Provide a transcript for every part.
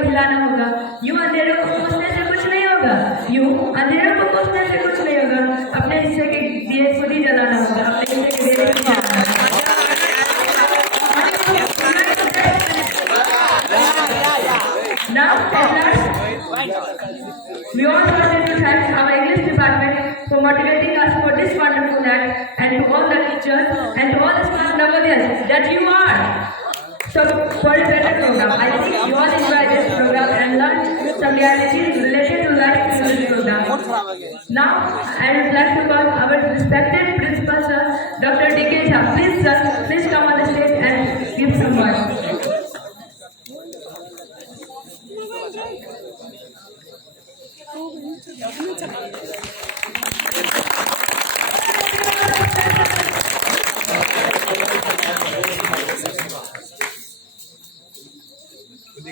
को हिलाना होगा, यूं अंधेरों को पोंछने से कुछ नहीं होगा, यूं अंधेरों को पोंछने से कुछ नहीं होगा। अपने हिस्से के दिए खुद ही जलाना होगा, अपने हिस्से के दिए खुद ही जलाना होगा। Now, at last, we all wanted to thank our English department for motivating us for this wonderful act, and to all the teachers and to all the smart Navodayas that you are. So, for a better program, I think you all enjoy this program and learn some realities related to life in this program. Now, I would like to call our respected principal, sir, Dr. D.K. Jha. Please, sir, please come on the stage and give some words.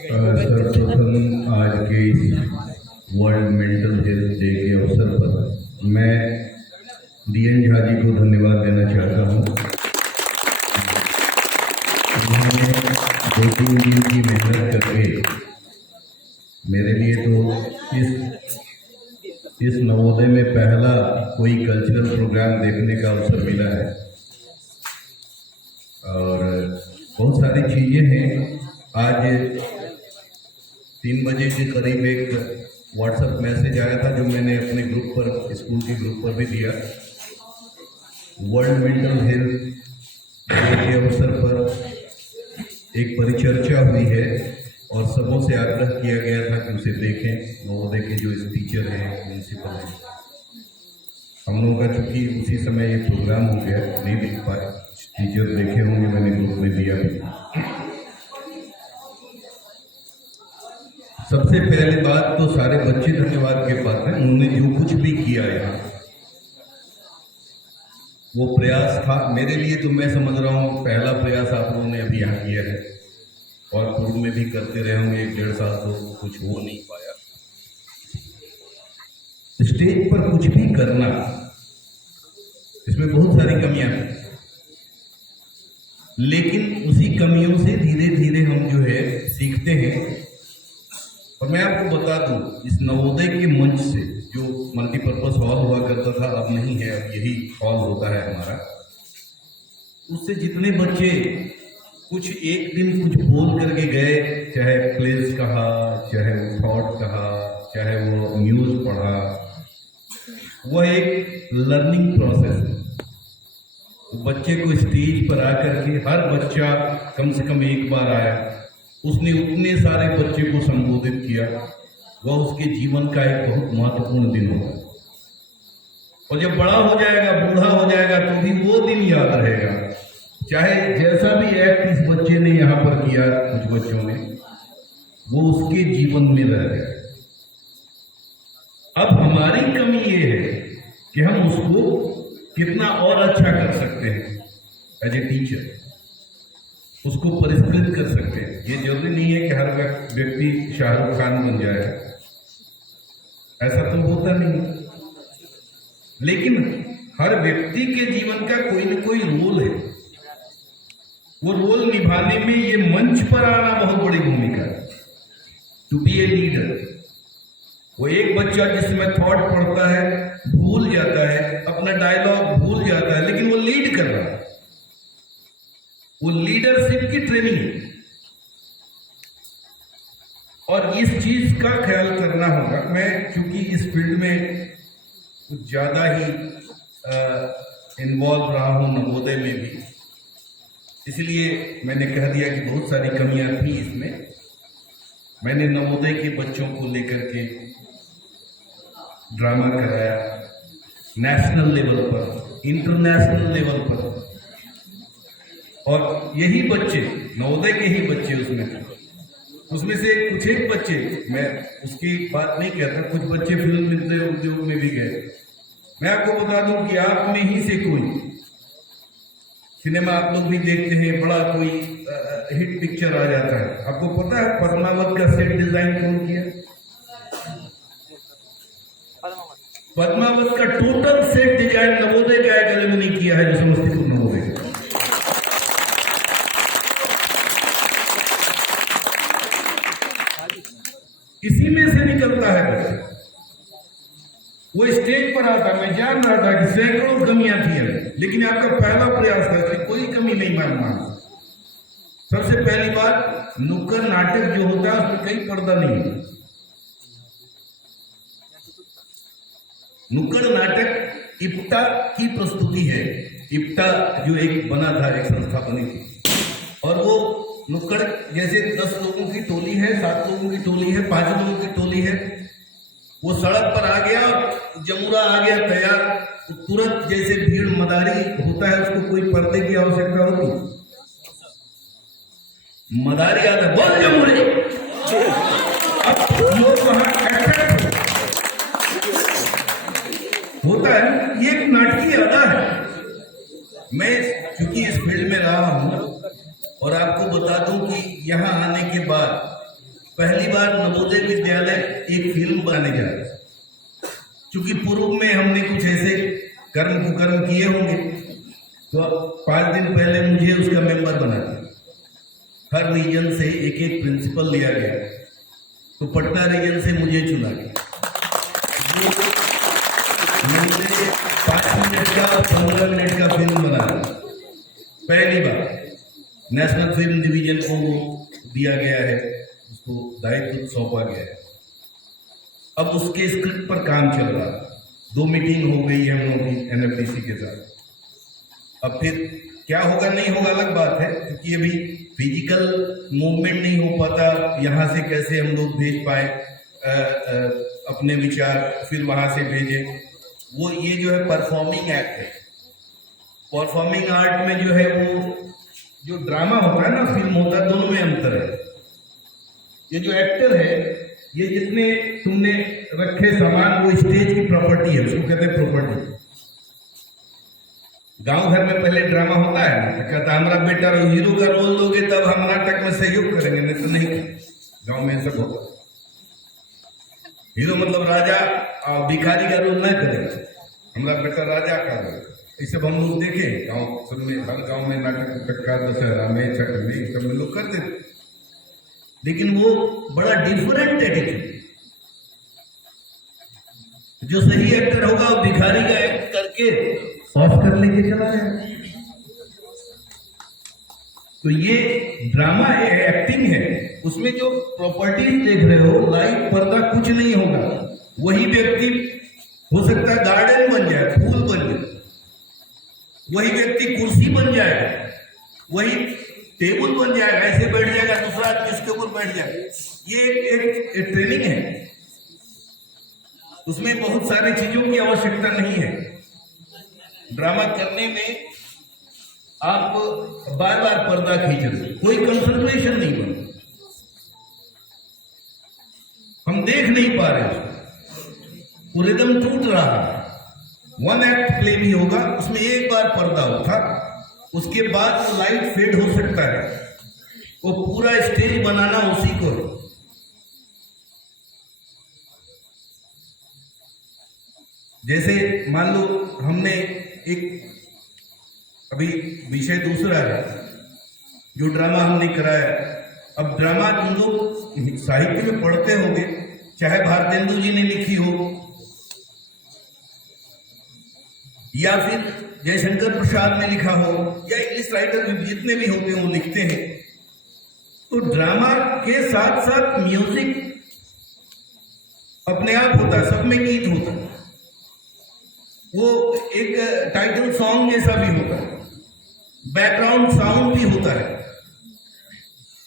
सर्वप्रथम आज के world mental health day के अवसर पर मैं DN Jha ji को धन्यवाद देना चाहता हूँ। उन्होंने 2-3 दिन की मेहनत करके मेरे लिए तो इस नवोदय में पहला कोई कल्चरल प्रोग्राम देखने का अवसर मिला है और बहुत सारी चीज़ें हैं। आज 3 बजे के करीब एक व्हाट्सएप मैसेज आया था जो मैंने अपने ग्रुप पर, स्कूल के ग्रुप पर भी दिया। वर्ल्ड मेंटल हेल्थ डे के अवसर पर एक परिचर्चा हुई है और सबों से आग्रह किया गया था कि उसे देखें। नवोदय के जो टीचर हैं, प्रिंसिपल हैं, हम लोगों का चूँकि उसी समय ये प्रोग्राम हो गया, नहीं देख पाए। टीचर देखे होंगे, मैंने ग्रुप में दिया भी। सबसे पहली बात तो सारे बच्चे धन्यवाद के पात्र हैं। उन्होंने जो कुछ भी किया यहाँ, वो प्रयास था मेरे लिए, तो मैं समझ रहा हूँ पहला प्रयास आप लोगों ने अभी यहाँ किया है और पूर्व में भी करते रहे होंगे। 1-1.5 साल तो कुछ हो नहीं पाया। स्टेज पर कुछ भी करना, इसमें बहुत सारी कमियां हैं, लेकिन उसी कमियों से धीरे धीरे हम जो है सीखते हैं। और मैं आपको बता दूं, इस नवोदय के मंच से जो मल्टीपर्पज हॉल हुआ करता था, अब नहीं है, अब यही हॉल होता है हमारा। उससे जितने बच्चे कुछ एक दिन कुछ बोल करके गए, चाहे प्लेस कहा, चाहे वो थॉट कहा, चाहे वो न्यूज पढ़ा, वह एक लर्निंग प्रोसेस है। बच्चे को स्टेज पर आकर के हर बच्चा कम से कम एक बार आया, उसने उतने सारे बच्चे को संबोधित किया, वह उसके जीवन का एक बहुत महत्वपूर्ण दिन होगा। और जब बड़ा हो जाएगा, बूढ़ा हो जाएगा, तो भी वो दिन याद रहेगा। चाहे जैसा भी एक्ट इस बच्चे ने यहाँ पर किया, कुछ बच्चों ने, वो उसके जीवन में रह गया। अब हमारी कमी ये है कि हम उसको कितना और अच्छा कर सकते हैं। एज ए टीचर उसको परिष्कृत कर सकते हैं। ये जरूरी नहीं है कि हर व्यक्ति शाहरुख खान बन जाए, ऐसा तो होता नहीं, लेकिन हर व्यक्ति के जीवन का कोई न कोई रोल है। वो रोल निभाने में ये मंच पर आना बहुत बड़ी भूमिका है। टू बी ए लीडर, वो एक बच्चा जिसमें थॉट पढ़ता है, भूल जाता है, अपना डायलॉग भूल जाता है, लेकिन वो लीड कर रहा है, वो लीडरशिप की ट्रेनिंग है। और इस चीज का ख्याल करना होगा। मैं चूंकि इस फील्ड में कुछ ज्यादा ही इन्वॉल्व रहा हूं, नवोदय में भी, इसलिए मैंने कह दिया कि बहुत सारी कमियां थी इसमें। मैंने नवोदय के बच्चों को लेकर के ड्रामा कराया, नेशनल लेवल पर, इंटरनेशनल लेवल पर, और यही बच्चे, नवोदय के ही बच्चे उसमें से कुछ एक बच्चे, मैं उसकी बात नहीं कहता, कुछ बच्चे फिल्म उद्योग में भी गए। मैं आपको बता दूं कि आप में ही से कोई, सिनेमा आप लोग भी देखते हैं, बड़ा कोई हिट पिक्चर आ जाता है, आपको पता है पद्मावत का सेट डिजाइन कौन किया? पद्मावत का टोटल सेट डिजाइन नवोदय का एकेडमी ने किया है, जो समस्तीपुर नवोदय। इसी में से निकलता है बच्चा। वो स्टेज पर आता, मैं जान रहा था कि सैकड़ों कमियां थी, लेकिन आपका पहला प्रयास था कि कोई कमी नहीं मानना। सबसे पहली बात, नुक्कड़ नाटक जो होता है उसमें कई पर्दा नहीं होता। नुक्कड़ नाटक इप्टा की प्रस्तुति है। इप्टा जो एक बना था, एक संस्था बनी थी, और वो नुक्कड़ जैसे 10 लोगों की टोली है, 7 लोगों की टोली है, 5 लोगों की टोली है, वो सड़क पर आ गया और जमुरा आ गया तैयार, तो तुरंत जैसे भीड़ मदारी होता है, उसको कोई पर्दे की आवश्यकता होती, मदारी आता है, बोल जमुरे। अब लोग वहां अट्रैक्ट होता है। ये एक नाटकीय अदा है। मैं चूंकि इस फील्ड में रहा हूं और आपको बता दूं कि यहां आने के बाद पहली बार नवोदय विद्यालय एक फिल्म बनाने जा रहा है। चूंकि पूर्व में हमने कुछ ऐसे कर्म कुकर्म किए होंगे, तो 5 दिन पहले मुझे उसका मेंबर बना दिया। हर रीजन से एक एक प्रिंसिपल लिया गया, तो पटना रीजन से मुझे चुना गया। मैंने 5 मिनट का और 15 मिनट का फिल्म बनाया। पहली बार नेशनल फिल्म डिवीजन को दिया गया है, उसको दायित्व सौंपा गया है। अब उसके स्क्रिप्ट पर काम चल रहा है। 2 मीटिंग हो गई है हम लोगों की NFDC के साथ। अब फिर क्या होगा नहीं होगा अलग बात है, क्योंकि अभी फिजिकल मूवमेंट नहीं हो पाता। यहाँ से कैसे हम लोग भेज पाए अपने विचार, फिर वहां से भेजे। वो ये जो है परफॉर्मिंग एक्ट है। परफॉर्मिंग आर्ट में जो है वो जो ड्रामा होता है ना, फिल्म होता है, दोनों में अंतर है। ये जो एक्टर है, ये जितने तुमने रखे सामान वो स्टेज की प्रॉपर्टी है, उसको कहते हैं प्रॉपर्टी। गांव घर में पहले ड्रामा होता है ना, तो कहता हमारा बेटा हीरो का रोल दोगे तब हम नाटक में सहयोग करेंगे, नहीं तो नहीं। गांव में सब होता है। हीरो मतलब राजा और भिखारी का रोल नहीं करेगा, हमारा बेटा राजा का रोल। ये सब हम लोग देखे गांव सब में, हर गांव में नाटक का दशहरा में, छठ में, सब में लोग करते थे। लेकिन वो बड़ा डिफरेंट एटीट्यूड। जो सही एक्टर होगा वो भिखारी का एक्ट करके ऑस्कर लेके चला जाए। तो ये ड्रामा है, एक्टिंग है। उसमें जो प्रॉपर्टीज देख रहे हो, लाइट पर्दा कुछ नहीं होगा। वही व्यक्ति हो सकता है गार्डन बन जाए, फूल बन जाए, वही व्यक्ति कुर्सी बन जाएगा, वही टेबल बन जाएगा, ऐसे बैठ जाएगा, दूसरा आदमी उसके ऊपर बैठ जाएगा। ये एक ट्रेनिंग है। उसमें बहुत सारी चीजों की आवश्यकता नहीं है। ड्रामा करने में आप बार बार पर्दा खींच रहे, कोई कंसंट्रेशन नहीं बन, हम देख नहीं पा रहे, वो रिदम टूट रहा है। 1 एक्ट प्ले भी होगा, उसमें एक बार पर्दा होता, उसके बाद वो लाइट फेड हो सकता है। वो पूरा स्टेज बनाना उसी को। जैसे मान लो हमने एक अभी विषय दूसरा है, जो ड्रामा हमने कराया। अब ड्रामा तुम लोग साहित्य में पढ़ते होंगे, चाहे भारतेंदु जी ने लिखी हो या फिर जयशंकर प्रसाद ने लिखा हो, या इंग्लिश राइटर जितने भी होते हैं वो लिखते हैं। तो ड्रामा के साथ साथ म्यूजिक अपने आप होता है, सब में गीत होता है। वो एक टाइटल सॉन्ग जैसा भी होता है, बैकग्राउंड साउंड भी होता है।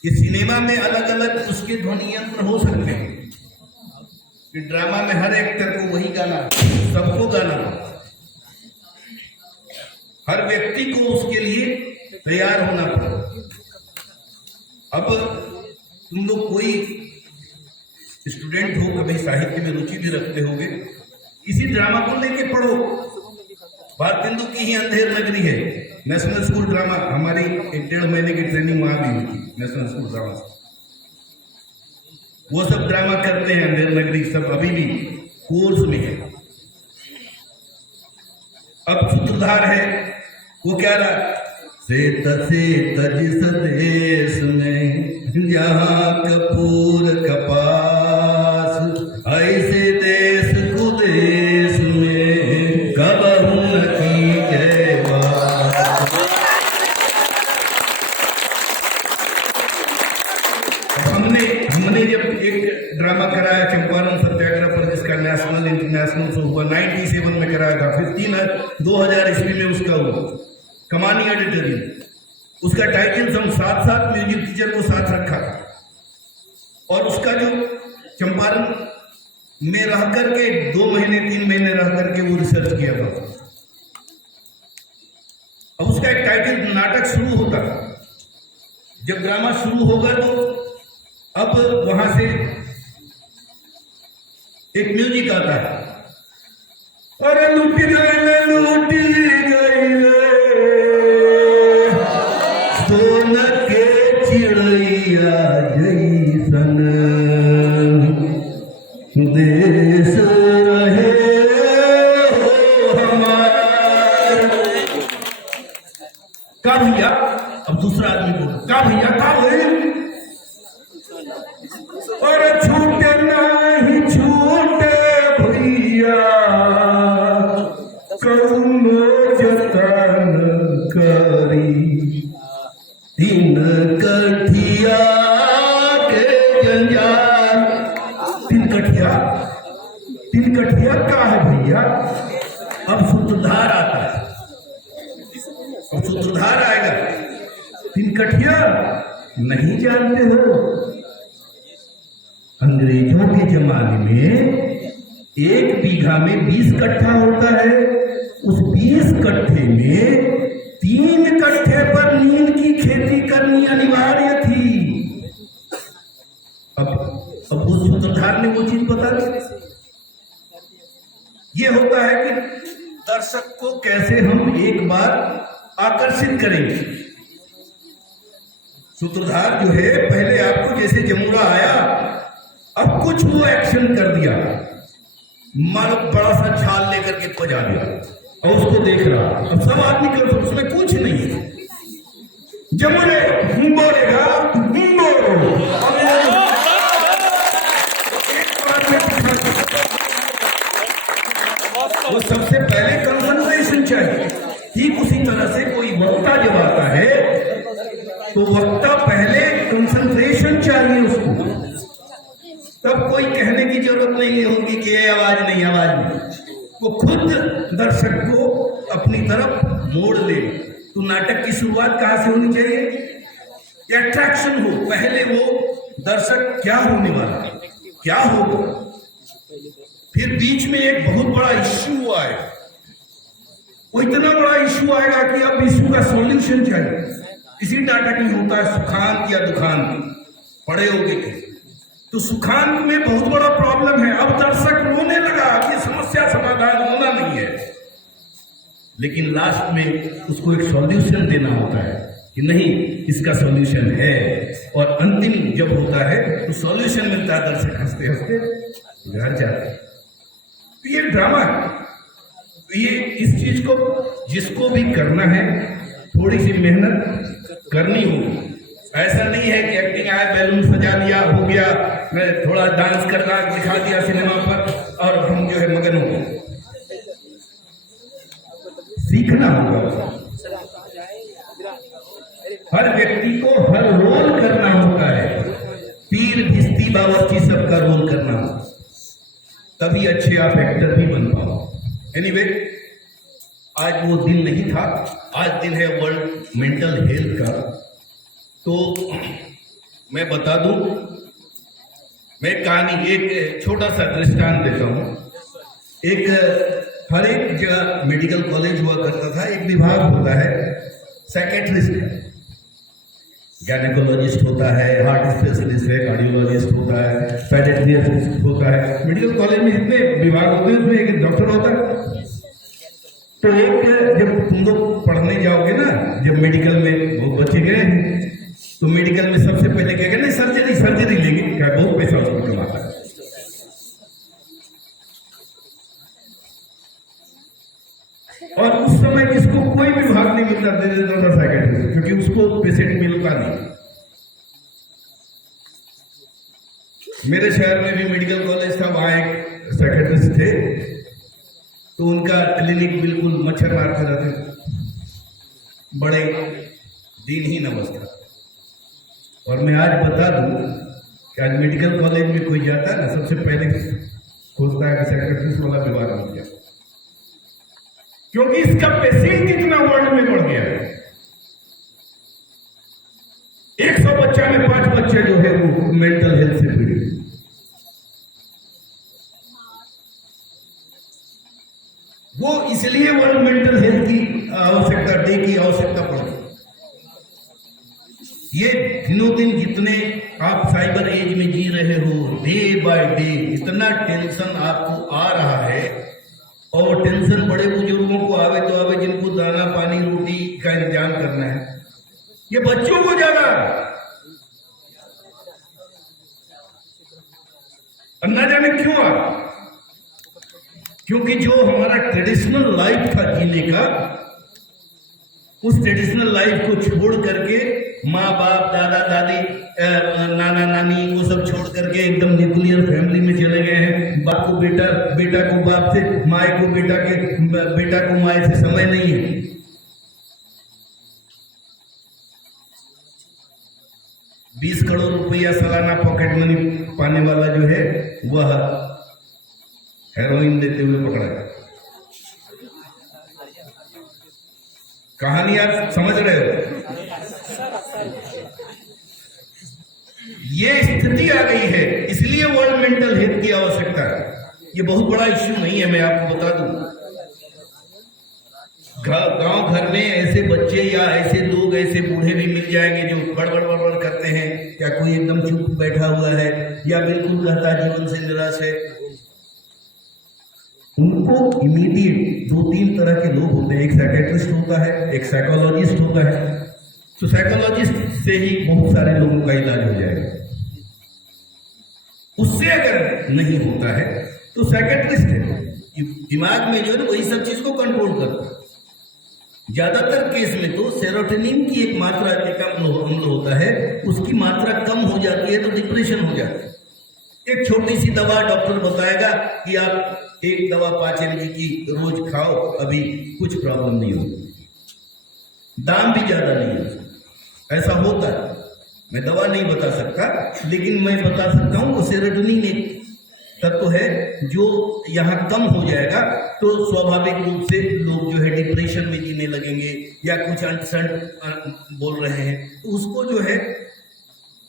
ये सिनेमा में अलग अलग उसके ध्वनि यंत्र हो सकते हैं। कि ड्रामा में हर एक्टर को वही गाना, सबको गाना, हर व्यक्ति को उसके लिए तैयार होना पड़े। अब तुम लोग कोई स्टूडेंट हो, कभी साहित्य में रुचि भी रखते होगे, इसी ड्रामा को लेके पढ़ो। भारतेंदु की ही अंधेर नगरी है, नेशनल स्कूल ड्रामा। हमारी 1-1.5 महीने की ट्रेनिंग वहां भी हुई थी नेशनल स्कूल ड्रामा से। वो सब ड्रामा करते हैं, अंधेर नगरी सब अभी भी कोर्स में है। अब सूत्रधार है, वो क्या रहा, सेत जिस देश में जहां कपूर कपास, हमने जब एक ड्रामा कराया चंपारण सत्याग्रह पर, जिसका नेशनल इंटरनेशनल शो हुआ 97 में कराया था, फिर 2000 ईस्वी में उसका हुआ कमानी ऑडिटोरियम। उसका टाइटल हम साथ साथ म्यूजिक टीचर को साथ रखा और उसका जो चंपारण में रह करके 2 महीने 3 महीने रह करके वो रिसर्च किया था। अब उसका एक टाइटल नाटक शुरू होता, जब ड्रामा शुरू होगा तो अब वहां से एक म्यूजिक आता है, अरे लूट गई सोन के चिड़ैया जैसन देश रहे हमारा। का भैया, अब दूसरा आदमी बोल, का भैया का हुए, और छूटे नहीं छूटे भैया कौनो जतन करी, तीन कठिया के जंजाल। तीन कठिया का है भैया? अब सूत्रधार आता है, अब सूत्रधार आएगा। 3 कठिया नहीं जानते हो? अंग्रेजों के जमाने में 1 बीघा में 20 कट्ठा होता है। उस 20 कट्ठे में 3 कट्ठे पर नींद की खेती करनी अनिवार्य थी। अब उस सूत्रधार ने वो चीज बता दी। ये होता है कि दर्शक को कैसे हम एक बार आकर्षित करेंगे। सूत्रधार जो है, पहले आपको जैसे जमुरा आया, अब कुछ वो एक्शन कर दिया, मानो बड़ा सा छाल लेकर के बजा दिया और उसको देख रहा। अब सब आदमी के उसमें कुछ नहीं है, जमुरे बोलेगा वो सबसे पहले कंसंट्रेशन चाहिए। ठीक उसी तरह से कोई वक्ता जब आता है तो वक्ता पहले कंसंट्रेशन चाहिए उसको, तब कोई कहने की जरूरत नहीं होगी कि ये आवाज नहीं। वो खुद दर्शक को अपनी तरफ मोड़ ले। तो नाटक की शुरुआत कहां से होनी चाहिए? अट्रैक्शन हो, पहले वो दर्शक क्या होने वाला, क्या होगा, फिर बीच में एक बहुत बड़ा इश्यू आएगा। वो इतना बड़ा इश्यू आएगा कि अब इश्यू का सॉल्यूशन चाहिए। इसी नाटक में होता है सुखांत या दुखांत, पढ़े होगे तो सुखांत में बहुत बड़ा प्रॉब्लम है। अब दर्शक रोने लगा कि समस्या समाधान होना नहीं है, लेकिन लास्ट में उसको एक सॉल्यूशन देना होता है कि नहीं, इसका सॉल्यूशन है। और अंतिम जब होता है तो सॉल्यूशन मिलता है, दर्शक हंसते हंसते घर जाते हैं। तो ये ड्रामा है। तो ये इस चीज को जिसको भी करना है थोड़ी सी मेहनत करनी होगी। ऐसा नहीं है कि एक्टिंग आया, बैलून सजा दिया, हो गया, मैं थोड़ा डांस करना दिखा दिया सिनेमा पर और हम जो है मगन हो गए। सीखना होगा। हर व्यक्ति को हर रोल करना होता है। पीर भिस्ती बावर्ची सबका रोल करना, तभी अच्छे आप एक्टर भी बन पाओ। एनीवे, आज वो दिन नहीं था। आज दिन है वर्ल्ड मेंटल हेल्थ का। तो मैं बता दूं, मैं कहानी एक छोटा सा दृष्टांत देता हूं। हर एक जगह मेडिकल कॉलेज हुआ करता था, एक विभाग होता है साइकेट्रिस्ट, गायनेकोलॉजिस्ट होता है, हार्ट स्पेशलिस्ट है, कार्डियोलॉजिस्ट होता है, पेडियाट्रिस्ट होता है। मेडिकल कॉलेज में जितने विभाग होते हैं उसमें एक डॉक्टर होता है। तो एक जब तुम लोग पढ़ने जाओगे ना, जब मेडिकल में बहुत बच्चे गए तो मेडिकल में सबसे पहले क्या कहते हैं, सर्जरी लेंगे, क्या बहुत पैसा उसमें कमाता है। और उस समय किसको कोई भी भाग नहीं मिलता, दे देता था साइकेट्रिस्ट, क्योंकि उसको पेशेंट मिलता नहीं। मेरे शहर में भी मेडिकल कॉलेज था, वहां एक साइकेट्रिस्ट थे, तो उनका क्लिनिक बिल्कुल मच्छर मारते रहते, बड़े दिनहीन अवस्था। और मैं आज बता दूं कि आज मेडिकल कॉलेज में कोई जाता है ना, सबसे पहले खोजता है कि साइकियाट्रिस्ट वाला विभाग मिल गया, क्योंकि इसका पेशेंट कितना वर्ल्ड में बढ़ गया है। 100 बच्चा में 5 बच्चे जो है वो मेंटल हेल्थ से पीड़ित। वो इसलिए वर्ल्ड मेंटल हेल्थ की आवश्यकता, डे की आवश्यकता पड़ती। ये दिनों दिन जितने आप साइबर एज में जी रहे हो, डे बाय डे इतना टेंशन आपको आ रहा है, और टेंशन बड़े बुजुर्गों को आवे तो आवे, जिनको दाना पानी रोटी का इंतजाम करना है, ये बच्चों को ज्यादा ना जाने क्यों आ, क्योंकि जो हमारा ट्रेडिशनल लाइफ था जीने का, उस ट्रेडिशनल लाइफ को छोड़ करके माँ बाप दादा दादी नाना नानी वो सब छोड़ करके एकदम न्यूक्लियर फैमिली में चले गए हैं। बाप को बेटा, बेटा को बाप से, माए को बेटा के, बेटा को माए से समय नहीं है। 20 करोड़ रुपया सालाना पॉकेट मनी पाने वाला जो है वह हेरोइन देते हुए पकड़ा गया। कहानी आप समझ रहे हो? ये स्थिति आ गई है, इसलिए वर्ल्ड मेंटल हेल्थ की आवश्यकता है। ये बहुत बड़ा इश्यू नहीं है, मैं आपको बता दूं। गांव घर में ऐसे बच्चे या ऐसे लोग, ऐसे बूढ़े भी मिल जाएंगे जो बड़बड़ बड़बड़ करते हैं। क्या कोई एकदम चुप बैठा हुआ है या बिल्कुल कहता जीवन से निराश है? उनको इमीडिएट 2-3 तरह के लोग होते हैं। एक साइकियाट्रिस्ट होता है, एक साइकोलॉजिस्ट होता है। तो साइकोलॉजिस्ट से ही बहुत सारे लोगों का इलाज हो जाएगा। उससे अगर नहीं होता है तो साइकियाट्रिस्ट है, दिमाग में जो है वही सब चीज को कंट्रोल करता है। ज्यादातर केस में तो सेरोटोनिन की एक मात्रा, एक अम्ल होता है, उसकी मात्रा कम हो जाती है तो डिप्रेशन हो जाता है। एक छोटी सी दवा डॉक्टर बताएगा कि आप एक दवा 5 mg की रोज खाओ, अभी कुछ प्रॉब्लम नहीं होगी, दाम भी ज्यादा नहीं है। ऐसा होता है, मैं दवा नहीं बता सकता, लेकिन मैं बता सकता हूं वो सेरोटोनिन एक तत्व है जो यहाँ कम हो जाएगा तो स्वाभाविक रूप से लोग जो है डिप्रेशन में जीने लगेंगे या कुछ अनसन बोल रहे हैं, तो उसको जो है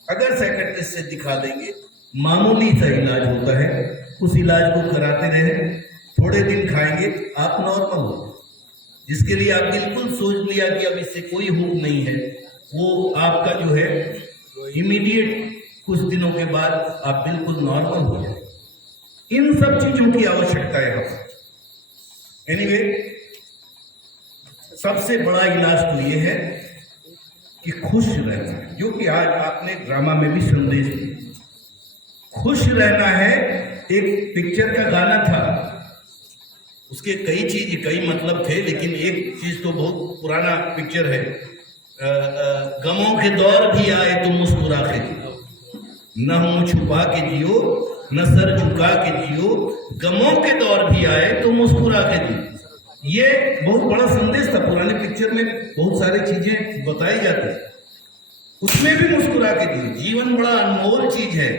अगर साइकियाट्रिस्ट से दिखा देंगे, मामूली सा इलाज होता है, उस इलाज को कराते रहे, थोड़े दिन खाएंगे, आप नॉर्मल हो। जिसके लिए आप बिल्कुल सोच लिया कि अब इससे कोई होप नहीं है, वो आपका जो है इमीडिएट कुछ दिनों के बाद आप बिल्कुल नॉर्मल हो जाए। इन सब चीजों की आवश्यकता है यहाँ पर। एनीवे, सबसे बड़ा इलाज तो ये है कि खुश रहना है, जो कि आज आपने ड्रामा में भी संदेश दिया। खुश रहना है। एक पिक्चर का गाना था, उसके कई मतलब थे, लेकिन एक चीज तो बहुत पुराना पिक्चर है, गमों के दौर भी आए तो मुस्कुरा के जियो, न मुंह छुपा के जियो, न सर झुका के जियो, गमों के दौर भी आए तो मुस्कुरा के जियो। ये बहुत बड़ा संदेश था। पुराने पिक्चर में बहुत सारी चीजें बताई जाती, उसमें भी मुस्कुरा के जियो। जीवन बड़ा अनमोल चीज है,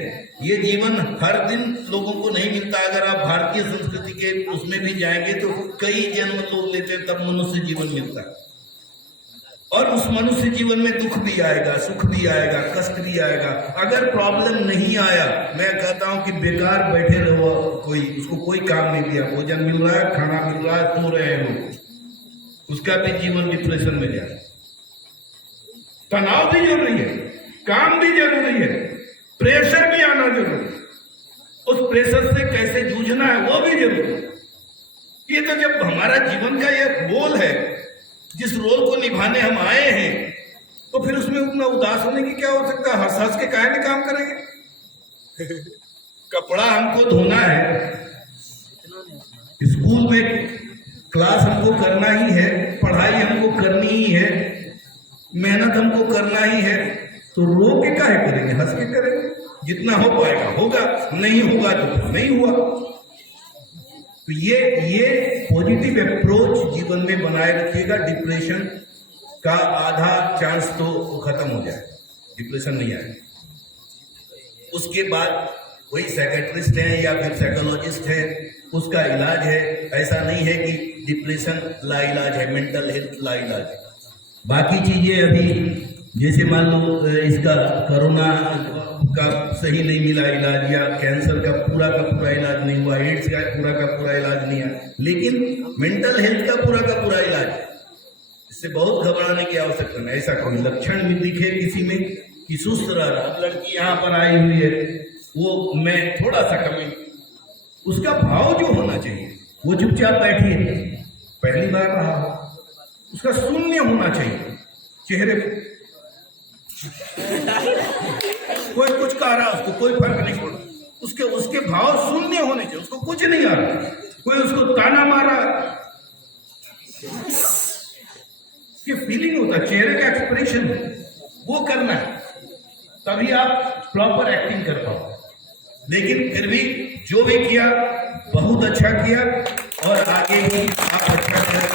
ये जीवन हर दिन लोगों को नहीं मिलता। अगर आप भारतीय संस्कृति के उसमें भी जाएंगे तो कई जन्म लोग लेते हैं तब मनुष्य जीवन मिलता है, और उस मनुष्य जीवन में दुख भी आएगा, सुख भी आएगा, कष्ट भी आएगा। अगर प्रॉब्लम नहीं आया, मैं कहता हूं कि बेकार बैठे रहो, कोई उसको कोई काम नहीं दिया, भोजन मिल रहा है, खाना मिल रहा है, सो रहे हैं लोग, उसका भी जीवन डिप्रेशन में जाए। तनाव भी जरूरी है, काम भी जरूरी है, प्रेशर भी आना जरूरी है, उस प्रेशर से कैसे जूझना है वो भी जरूरी है। ये तो जब हमारा जीवन का ये रोल है, जिस रोल को निभाने हम आए हैं, तो फिर उसमें उतना उदास होने की क्या हो सकता है? हंस हंस के काहे में काम करेंगे? कपड़ा हमको धोना है, स्कूल में क्लास हमको करना ही है, पढ़ाई हमको करनी ही है, मेहनत हमको करना ही है, तो रो के काहे करेंगे? हंस के करेंगे। जितना हो पाएगा होगा, नहीं होगा तो नहीं हुआ। तो ये पॉजिटिव अप्रोच जीवन में बनाए रखिएगा। डिप्रेशन का आधा चांस तो खत्म हो जाए, डिप्रेशन नहीं आए। उसके बाद वही साइकेट्रिस्ट है या फिर साइकोलॉजिस्ट है, उसका इलाज है। ऐसा नहीं है कि डिप्रेशन लाइलाज है, मेंटल हेल्थ लाइलाज है। बाकी चीजें अभी जैसे मान लो इसका कोरोना का सही नहीं मिला इलाज, या कैंसर का पूरा इलाज नहीं हुआ, एड्स का पूरा इलाज नहीं है, लेकिन मेंटल हेल्थ का पूरा इलाज है। इससे बहुत घबराने की आवश्यकता नहीं। ऐसा कोई लक्षण भी दिखे किसी में कि सुस्त रह रहा, अब लड़की यहाँ पर आई हुई है, वो मैं थोड़ा सा कमी, उसका भाव जो होना चाहिए, वो चुपचाप बैठी है, पहली बार रहा, उसका शून्य होना चाहिए चेहरे पे। कोई कुछ कह रहा, उसको कोई फर्क नहीं पड़ा, उसके भाव शून्य होने चाहिए, उसको कुछ नहीं आ रहा। कोई उसको ताना मारा, उसकी फीलिंग होता है, चेहरे का एक्सप्रेशन वो करना है, तभी आप प्रॉपर एक्टिंग कर पाओ। लेकिन फिर भी जो भी किया बहुत अच्छा किया, और आगे भी आप अच्छा करें।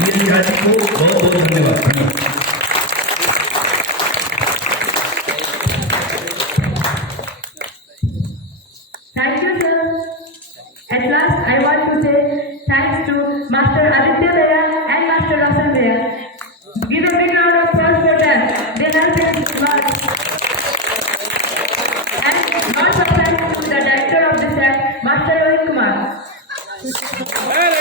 वीर झा जी को बहुत बहुत धन्यवाद। Thank you, sir. At last, I want to say thanks to Master Aditya Bhaiya and Master Roshan Bhaiya. Give a big round of applause for them. They helped us much. And lots of thanks to the director of the set, Master Rohit Kumar. And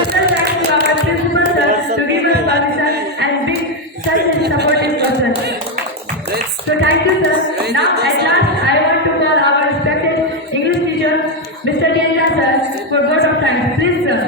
special thanks to our principal sir to give us permission and being such a supportive person. So thank you, sir. Now at last I want to call our respected English teacher, Mr. Dendra sir, for vote of thanks. Please, sir.